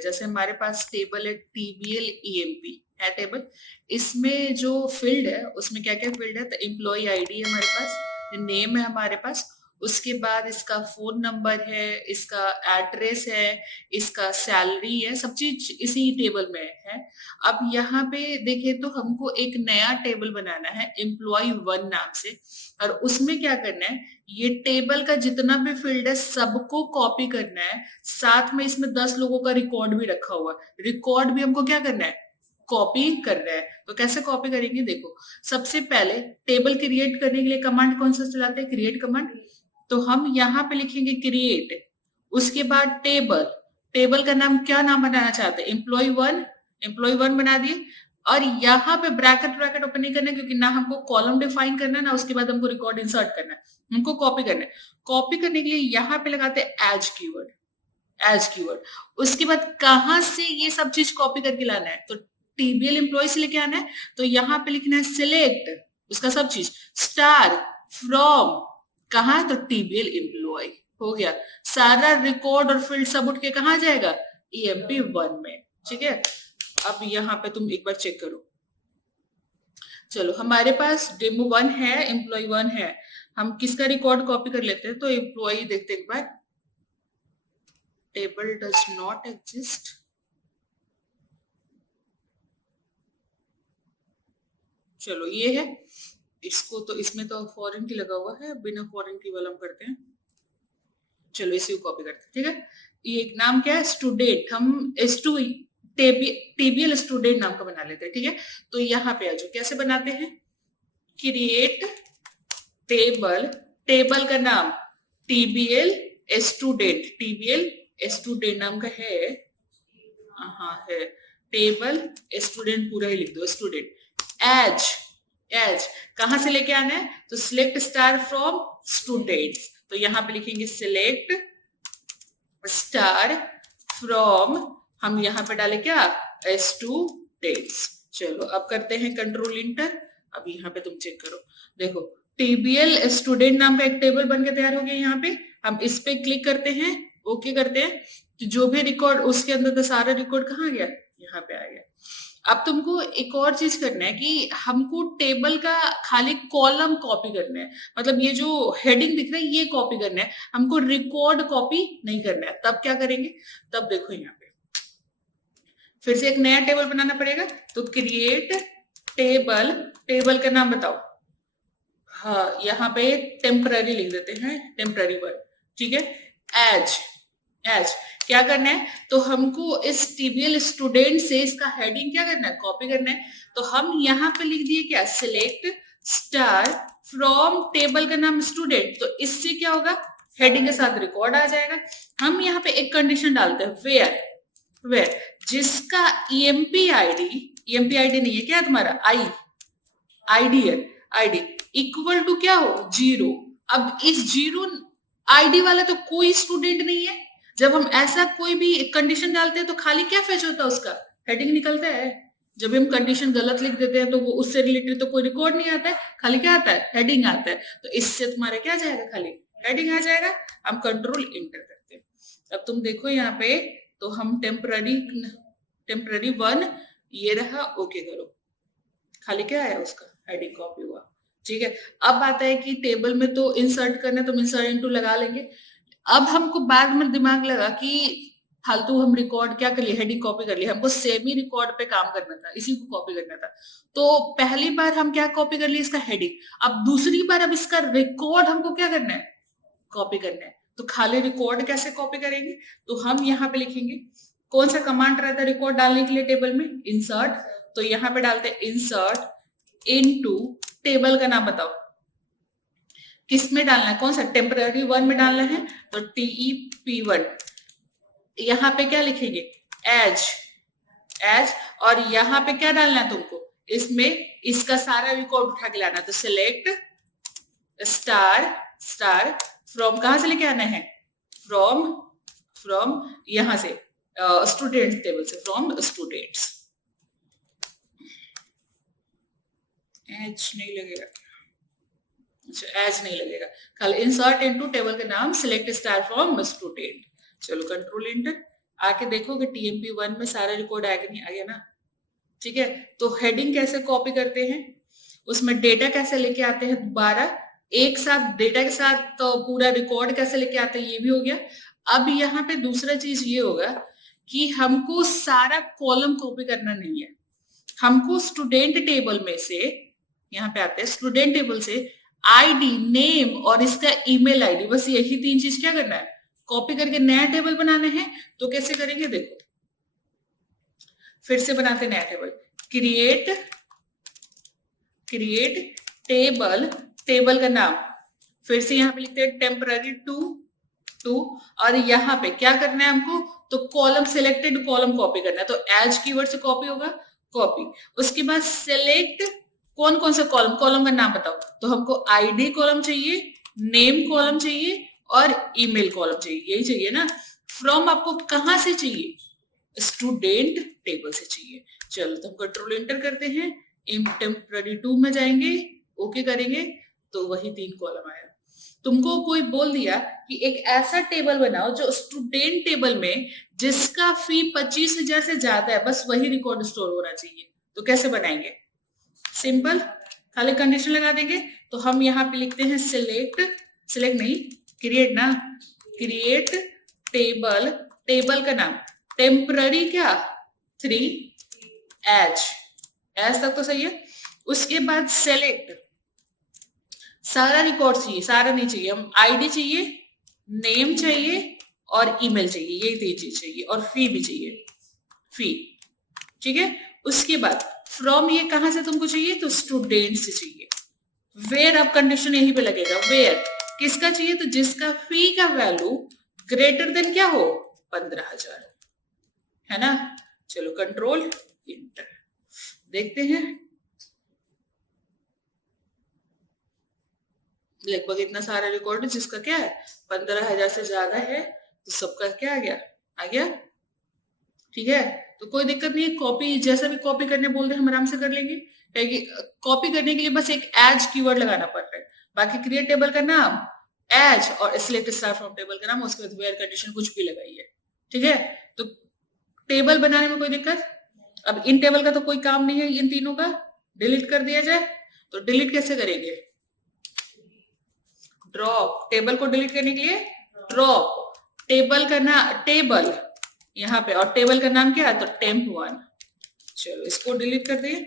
हैं। जैसे हमारे पास टेबल है TBL EMP है टेबल, इसमें जो फील्ड है उसमें क्या क्या फील्ड है, तो एम्प्लॉय आईडी है हमारे पास, नेम है हमारे पास, उसके बाद इसका फोन नंबर है, इसका एड्रेस है, इसका सैलरी है, सब चीज इसी टेबल में है। अब यहाँ पे देखें तो हमको एक नया टेबल बनाना है एम्प्लॉय 1 नाम से, और उसमें क्या करना है, ये टेबल का जितना भी फील्ड है सबको कॉपी करना है, साथ में इसमें 10 लोगों का रिकॉर्ड भी रखा हुआ है, रिकॉर्ड भी हमको क्या करना है, कॉपी करना है। तो कैसे कॉपी करेंगे, देखो सबसे पहले टेबल क्रिएट करने के लिए कमांड कौन सा चलाते हैं, क्रिएट कमांड। तो हम यहाँ पे लिखेंगे क्रिएट, उसके बाद टेबल, टेबल का नाम क्या नाम बनाना चाहते हैं, एम्प्लॉय 1 बना दिए, और यहाँ पे ब्रैकेट ओपन नहीं करना है, क्योंकि ना हमको कॉलम डिफाइन करना है ना उसके बाद हमको रिकॉर्ड इंसर्ट करना है, हमको कॉपी करना है। कॉपी करने के लिए यहाँ पे लगाते हैं एज कीवर्ड। उसके बाद कहां से ये सब चीज कॉपी करके लाना है, तो TBL एम्प्लॉय से लेके आना है, तो यहाँ पे लिखना है सिलेक्ट उसका सब चीज स्टार फ्रॉम कहा, तो TBL एम्प्लॉय हो गया, सारा रिकॉर्ड और फील्ड सब उठ के कहा जाएगा, EMP1 में। ठीक है, अब यहाँ पे तुम एक बार चेक करो, चलो हमारे पास डेमो 1 है, एम्प्लॉय 1 है, हम किसका रिकॉर्ड कॉपी कर लेते हैं, तो एम्प्लॉय देखते एक बार, टेबल डज नॉट एग्जिस्ट, चलो ये है, इसको तो इसमें तो फॉरेन की लगा हुआ है, बिना फॉरेन की वाला हम करते हैं, चलो इसी को कॉपी करते हैं। ठीक है, ये एक नाम क्या है, स्टूडेंट, हम TBL स्टूडेंट नाम का बना लेते हैं। ठीक है, तो यहाँ पे आ जाओ, कैसे बनाते हैं, क्रिएट टेबल, टेबल का नाम TBL स्टूडेंट नाम का है, हाँ है, टेबल स्टूडेंट पूरा ही लिख दो, स्टूडेंट एज कहां से लेके आना है, तो सिलेक्ट स्टार फ्रॉम स्टूडेंट्स, तो यहां पे लिखेंगे सिलेक्ट स्टार फ्रॉम, हम यहां पे डाले क्या, स्टूडेंट्स। चलो अब करते हैं कंट्रोल इंटर, अब यहाँ पे तुम चेक करो, देखो TBL स्टूडेंट नाम का एक टेबल बन के तैयार हो गया। यहाँ पे हम इस पे क्लिक करते हैं, ओके करते हैं, तो जो भी रिकॉर्ड उसके अंदर का सारा रिकॉर्ड कहाँ गया, यहाँ पे आ गया। अब तुमको एक और चीज करना है कि हमको टेबल का खाली कॉलम कॉपी करना है, मतलब ये जो हेडिंग दिख रहा है ये कॉपी करना है, हमको रिकॉर्ड कॉपी नहीं करना है। तब क्या करेंगे, तब देखो यहाँ पे फिर से एक नया टेबल बनाना पड़ेगा, तो क्रिएट टेबल, टेबल का नाम बताओ, हाँ यहाँ पे टेम्पररी लिख देते हैं, टेम्पररी 1। ठीक है, एज क्या करना है, तो हमको इस TBL स्टूडेंट से इसका हेडिंग क्या करना है, कॉपी करना है। तो हम यहाँ पे लिख दिए क्या, सिलेक्ट स्टार फ्रॉम टेबल का नाम स्टूडेंट, तो इससे क्या होगा, हेडिंग के साथ रिकॉर्ड आ जाएगा। हम यहाँ पे एक कंडीशन डालते हैं, वेयर जिसका EMP ID नहीं है क्या तुम्हारा, आईडी है, आईडी इक्वल टू क्या हो, 0। अब इस 0 ID वाला तो कोई स्टूडेंट नहीं है, जब हम ऐसा कोई भी कंडीशन डालते हैं तो खाली क्या फेच होता है, उसका हेडिंग निकलता है। जब हम कंडीशन गलत लिख देते हैं तो वो उससे रिलेटेड तो कोई रिकॉर्ड नहीं आता है, खाली क्या आता है, हेडिंग आता है। तो इससे तुम्हारा क्या जाएगा, खाली हेडिंग आ जाएगा। हम कंट्रोल इंटर करते हैं, अब तुम देखो यहाँ पे, तो हम टेम्पररी 1 ये रहा, ओके करो, खाली क्या आया, उसका हेडिंग कॉपी हुआ। ठीक है, अब आता है कि टेबल में तो इंसर्ट करना है, तो हम इंसर्ट इनटू लगा लेंगे। अब हमको बाद में दिमाग लगा कि फालतू हम रिकॉर्ड क्या कर लिए, हेडिंग कॉपी कर लिया, हमको सेमी रिकॉर्ड पे काम करना था, इसी को कॉपी करना था। तो पहली बार हम क्या कॉपी कर लिए, इसका हेडिंग। अब दूसरी बार अब इसका रिकॉर्ड हमको क्या करना है, कॉपी करना है। तो खाली रिकॉर्ड कैसे कॉपी करेंगे, तो हम यहाँ पे लिखेंगे, कौन सा कमांड रहता है रिकॉर्ड डालने के लिए टेबल में, इंसर्ट। तो यहाँ पे डालते हैं इंसर्ट इनटू, टेबल का नाम बताओ किस में डालना है, कौन सा, टेम्पररी 1 में डालना है, तो TEP1। यहाँ पे क्या लिखेंगे, एज, और यहाँ पे क्या डालना है तुमको, इसमें इसका सारा रिकॉर्ड उठा के लाना, तो सिलेक्ट स्टार फ्रॉम, कहां से लेके आना है, फ्रॉम यहां से स्टूडेंट टेबल से, फ्रॉम स्टूडेंट्स। एज नहीं लगेगा, एज नहीं लगेगा, खाली इंसर्ट इनटू टेबल का नाम, सिलेक्ट स्टार फ्रॉम स्टूडेंट। चलो कंट्रोल इंटर, आके देखो कि TMP1 में सारा रिकॉर्ड आया कि नहीं, आ गया ना। ठीक है, तो हेडिंग कैसे कॉपी करते हैं, उसमें डेटा कैसे लेके आते हैं दोबारा एक साथ, डेटा के साथ तो पूरा रिकॉर्ड कैसे लेके आते हैं, ये भी हो गया। अब यहाँ पे दूसरा चीज ये होगा कि हमको सारा कॉलम कॉपी करना नहीं है, हमको स्टूडेंट टेबल में से, यहाँ पे आते हैं स्टूडेंट टेबल से आईडी, नेम और इसका ईमेल आईडी, बस यही 3 चीज क्या करना है, कॉपी करके नया टेबल बनाना है। तो कैसे करेंगे देखो, फिर से बनाते नया टेबल, क्रिएट टेबल, टेबल का नाम फिर से यहाँ पे लिखते हैं टेम्पररी टू, और यहाँ पे क्या करना है हमको, तो कॉलम सिलेक्टेड कॉलम कॉपी करना है, तो एज कीवर्ड से कॉपी होगा, कॉपी। उसके बाद सिलेक्ट कौन कौन सा कॉलम, कॉलम का नाम बताओ, तो हमको आईडी कॉलम चाहिए, नेम कॉलम चाहिए और ईमेल कॉलम चाहिए, यही चाहिए ना। फ्रॉम आपको कहां से चाहिए, स्टूडेंट टेबल से चाहिए। चलो तो हम कंट्रोल एंटर करते हैं, टेम्पररी 2 में जाएंगे, ओके करेंगे, तो वही 3 कॉलम आया। तुमको कोई बोल दिया कि एक ऐसा टेबल बनाओ जो स्टूडेंट टेबल में जिसका फी 25,000 से ज्यादा है, बस वही रिकॉर्ड स्टोर होना चाहिए, तो कैसे बनाएंगे, सिंपल, खाली कंडीशन लगा देंगे। तो हम यहाँ पे लिखते हैं सिलेक्ट नहीं, क्रिएट ना, क्रिएट टेबल, टेबल का नाम टेम्पररी क्या 3 एज तक तो सही है। उसके बाद सेलेक्ट, सारा रिकॉर्ड चाहिए, सारा नहीं चाहिए, हम आईडी चाहिए, नेम चाहिए और ईमेल चाहिए, यही 3 चीज चाहिए, और फी भी चाहिए, फी। ठीक है, उसके बाद फ्रॉम ये कहां से तुमको चाहिए, तो स्टूडेंट से चाहिए। वेयर, अब कंडीशन यहीं पे लगेगा, वेयर किसका चाहिए, तो जिसका फी का वैल्यू ग्रेटर देन क्या हो 15,000, है ना। चलो कंट्रोल इंटर, देखते हैं लगभग इतना सारा रिकॉर्ड जिसका क्या है 15,000 से ज्यादा है, तो सबका क्या आ गया। ठीक है, तो कोई दिक्कत नहीं है, कॉपी जैसा भी कॉपी करने बोल रहे हैं हम आराम से कर लेंगे, क्योंकि कॉपी करने के लिए बस एक एज कीवर्ड लगाना पड़ रहा है। बाकी क्रिएट टेबल का नाम एज और सिलेक्ट स्टार फ्रॉम टेबल का नाम, उसके बाद वेयर कंडीशन कुछ भी लगाइए। ठीक है, तो टेबल बनाने में कोई दिक्कत, अब इन टेबल का तो कोई काम नहीं है, इन तीनों का डिलीट कर दिया जाए, तो डिलीट कैसे करेंगे, ड्रॉप, टेबल को डिलीट करने के लिए ड्रॉप, टेबल का नाम, टेबल यहाँ पे, और टेबल का नाम क्या है, तो टेम्प1। चलो इसको डिलीट कर दिए,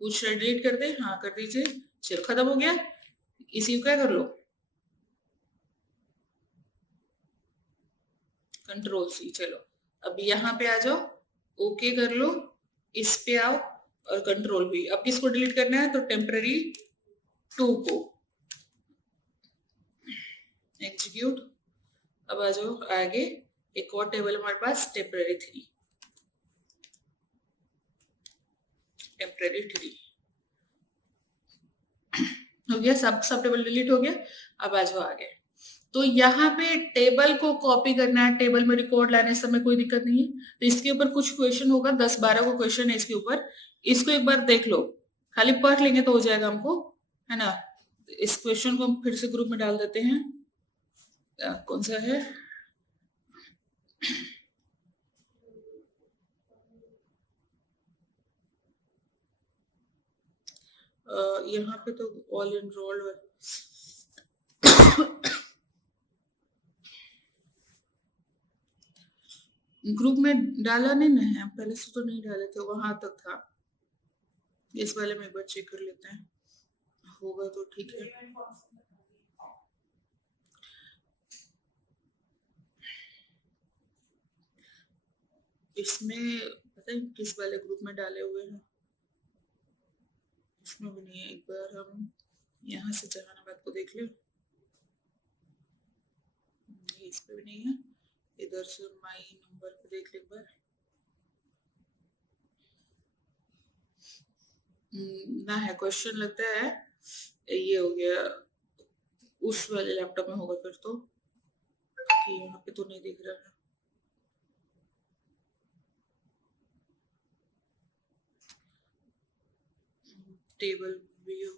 पूछ रहे डिलीट कर दे, हाँ कर दीजिए, चलो खत्म हो गया। इसी को क्या कर लो, कंट्रोल सी। चलो अब यहाँ पे आ जाओ, ओके कर लो, इस पे आओ और कंट्रोल भी। अब किसको डिलीट करना है, तो टेम्पररी 2 को, एग्जीक्यूट। अब आ जाओ आगे, एक और टेबल हमारे पास टेम्पररी 3 हो गया, सब टेबल डिलीट हो गया। अब आ जाओ आगे, तो यहाँ पे टेबल को कॉपी करना है, टेबल में रिकॉर्ड लाने समय कोई दिक्कत नहीं है। तो इसके ऊपर कुछ क्वेश्चन होगा, 10-12 को क्वेश्चन है इसके ऊपर, इसको एक बार देख लो, खाली पढ़ लेंगे तो हो जाएगा हमको, है ना। इस क्वेश्चन को हम फिर से ग्रुप में डाल देते हैं, कौन सा है, यहाँ पे तो ऑल एनरोल्ड है, ग्रुप में डाला नहीं ना है, पहले से तो नहीं डाले थे, वहां तक था, इस वाले में एक बार चेक कर लेते हैं, होगा तो ठीक है। इसमें पता है किस वाले ग्रुप में डाले हुए हैं, इसमें भी नहीं है, एक बार हम यहाँ से जहानाबाद को देख ले, इस पे भी नहीं है, इधर से माई नंबर पे देख ले एक बार, ना है क्वेश्चन, लगता है ये हो गया उस वाले लैपटॉप में होगा फिर तो, कि यहाँ पे तो नहीं दिख रहा है। टेबल व्यू,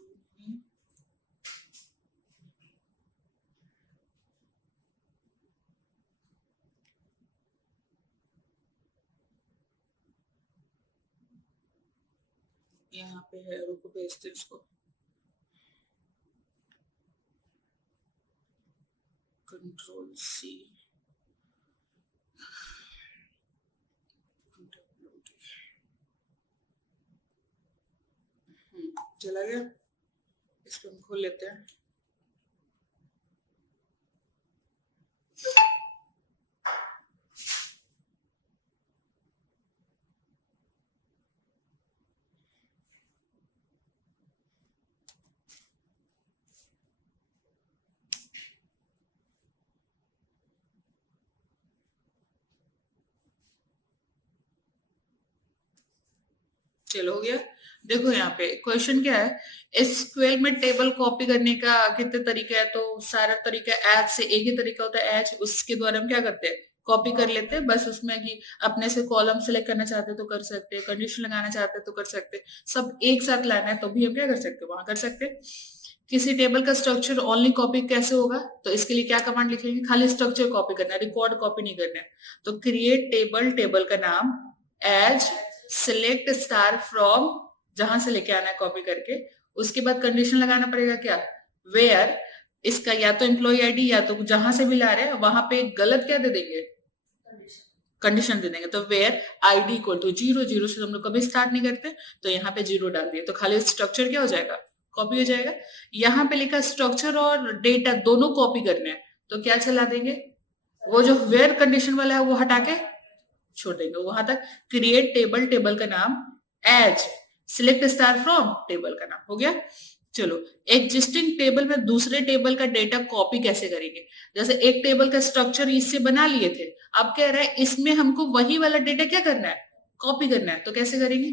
यहाँ पे है, रुको भेजते उसको। कंट्रोल सी, चला गया। इसको हम खोल लेते हैं। चलो हो गया। देखो यहाँ पे क्वेश्चन क्या है, एसक्यूएल में टेबल कॉपी करने का कितने तरीके हैं, तो सारा तरीका एज से एक ही तरीका होता है, एज, उसके द्वारा हम क्या करते हैं, कॉपी कर लेते हैं। बस उसमें कि अपने से कॉलम सेलेक्ट करना चाहते हैं तो कर सकते हैं, कंडीशन लगाना चाहते हैं तो कर सकते हैं, सब एक साथ लाना है तो भी हम क्या कर सकते हैं, वहां कर सकते हैं। किसी टेबल का स्ट्रक्चर ओनली कॉपी कैसे होगा, तो इसके लिए क्या कमांड लिखेंगे, खाली स्ट्रक्चर कॉपी करना है, रिकॉर्ड कॉपी नहीं करना है। तो क्रिएट टेबल, टेबल का नाम एज, सिलेक्ट स्टार फ्रॉम, जहां से लेके आना है कॉपी करके, उसके बाद कंडीशन लगाना पड़ेगा क्या, वेयर, इसका या तो एम्प्लॉय आईडी या तो जहां से भी ला रहे हैं वहां पे गलत क्या दे देंगे, कंडीशन दे देंगे। तो वेयर आईडी इक्वल टू 0, 0 से हम लोग कभी स्टार्ट नहीं करते, तो यहाँ पे 0 डाल दिए तो खाली स्ट्रक्चर क्या हो जाएगा, कॉपी हो जाएगा। यहाँ पे लिखा स्ट्रक्चर और डेटा दोनों कॉपी करने हैं, तो क्या चला देंगे, वो जो वेयर कंडीशन वाला है वो हटा के छोड़ देंगे वहां तक। क्रिएट टेबल, टेबल का नाम as, select star from, table का नाम हो गया। चलो एग्जिस्टिंग टेबल में दूसरे टेबल का डेटा कॉपी कैसे करेंगे, जैसे एक टेबल का स्ट्रक्चर इससे बना लिए थे, अब कह रहा है इसमें हमको वही वाला डेटा क्या करना है, कॉपी करना है, तो कैसे करेंगे,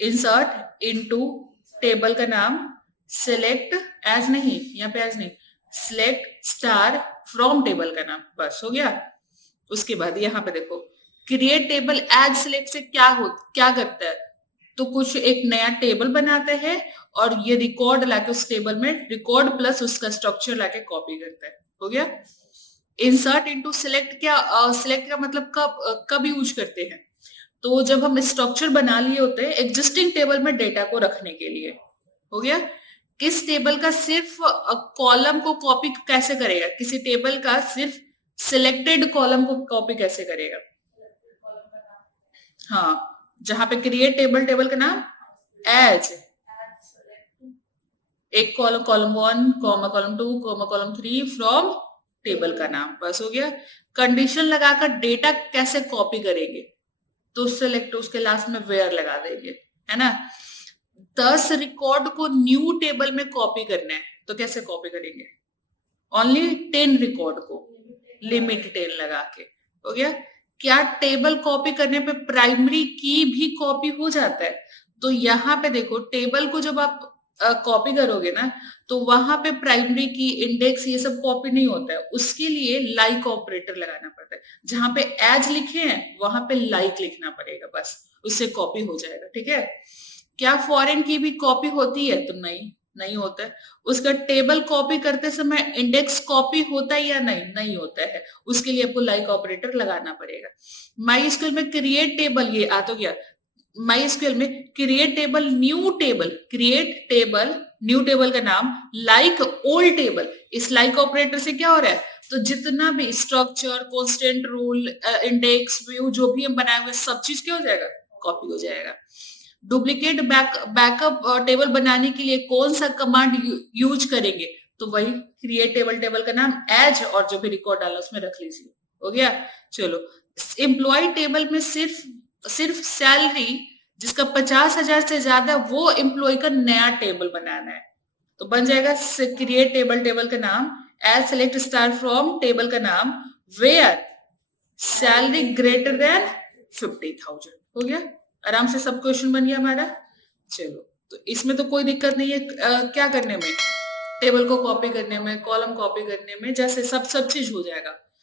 इंसर्ट इनटू, टेबल का नाम, सिलेक्ट एज नहीं, यहाँ पे एज नहीं, सिलेक्ट स्टार फ्रॉम टेबल का नाम, बस हो गया। उसके बाद यहाँ पे देखो क्रिएट टेबल एज सिलेक्ट से क्या करता है, तो कुछ एक नया टेबल बनाते हैं और ये रिकॉर्ड लाके उस टेबल में रिकॉर्ड प्लस उसका स्ट्रक्चर लाके कॉपी करता है, हो गया। इंसर्ट इनटू सिलेक्ट, क्या सिलेक्ट का मतलब कब यूज करते हैं, तो जब हम स्ट्रक्चर बना लिए होते हैं एग्जिस्टिंग टेबल में डेटा को रखने के लिए, हो गया। किस टेबल का सिर्फ कॉलम को कॉपी कैसे करेगा, किसी टेबल का सिर्फ सिलेक्टेड कॉलम को कॉपी कैसे करेगा, हाँ, जहां पे क्रिएट टेबल, टेबल का नाम एज, एक column, column 1, column 2, column 3 from table का नाम, बस हो गया। कंडीशन लगाकर डेटा कैसे कॉपी करेंगे, तो सिलेक्ट, उसके लास्ट में वेयर लगा देंगे, है ना। 10 रिकॉर्ड को न्यू टेबल में कॉपी करना है, तो कैसे कॉपी करेंगे, ओनली 10 रिकॉर्ड को लिमिट 10 लगा के, हो गया। क्या टेबल कॉपी करने पे प्राइमरी की भी कॉपी हो जाता है, तो यहाँ पे देखो टेबल को जब आप कॉपी करोगे ना, तो वहां पे प्राइमरी की, इंडेक्स, ये सब कॉपी नहीं होता है, उसके लिए लाइक ऑपरेटर लगाना पड़ता है, जहां पे एज लिखे हैं वहां पे लाइक लिखना पड़ेगा, बस उससे कॉपी हो जाएगा, ठीक है। क्या फॉरेन की भी कॉपी होती है, तो नहीं होता है। उसका टेबल कॉपी करते समय इंडेक्स कॉपी होता है या नहीं होता है, उसके लिए आपको लाइक ऑपरेटर लगाना पड़ेगा। माई में क्रिएट टेबल, ये आ तो गया, माई स्क्यूएल में create table new table, create table new table का नाम लाइक ओल्ड टेबल, इस लाइक ऑपरेटर से क्या हो रहा है, तो जितना भी structure, constant, rule, index, view जो भी हम बनाए हुए सब चीज क्या हो जाएगा, कॉपी हो जाएगा। डुप्लीकेट बैकअप टेबल बनाने के लिए कौन सा कमांड यूज करेंगे, तो वही क्रिएट टेबल, टेबल का नाम एज, और जो भी रिकॉर्ड डाला उसमें रख लीजिए, हो गया। चलो एम्प्लॉय टेबल में सिर्फ सैलरी जिसका 50,000 से ज्यादा, वो एम्प्लॉय का नया टेबल बनाना है, तो बन जाएगा क्रिएट टेबल, टेबल का नाम as, select star from, table का नाम, वेयर सैलरी ग्रेटर देन 50,000, हो गया। आराम से सब क्वेश्चन बन गया हमारा। चलो तो इसमें तो कोई दिक्कत नहीं है, क्या करने में, टेबल को कॉपी करने में, कॉलम कॉपी करने में, जैसे सब चीज हो जाएगा।